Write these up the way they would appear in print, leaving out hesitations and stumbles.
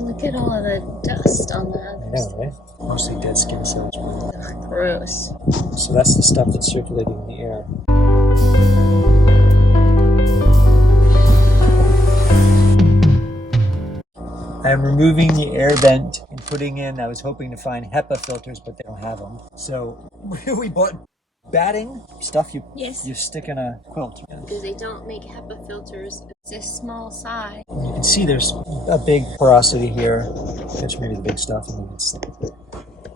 look at all of the dust on the other I know, right? Mostly dead skin cells. side. Gross. So that's the stuff that's circulating in the air. I'm removing the air vent and putting in, I was hoping to find HEPA filters, but they don't have them. So we bought batting stuff you stick in a quilt. Because they don't make HEPA filters. It's a small size. You can see there's a big porosity here. That's maybe the big stuff, and then it's a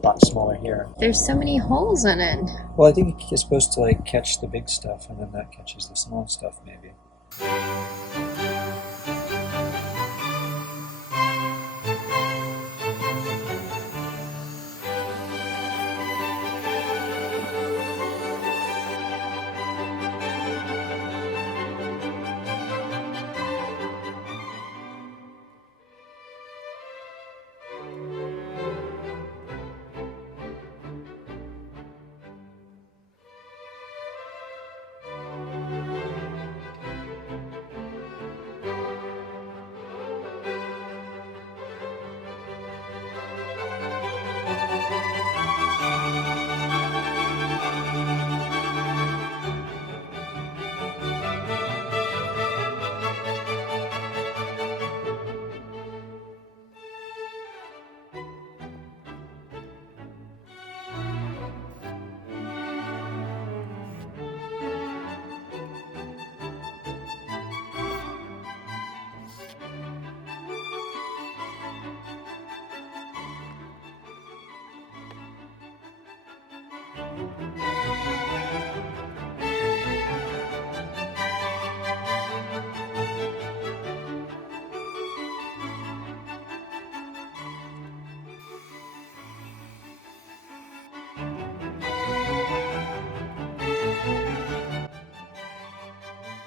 lot smaller here. There's so many holes in it. Well, I think it's supposed to like catch the big stuff, and then that catches the small stuff, maybe.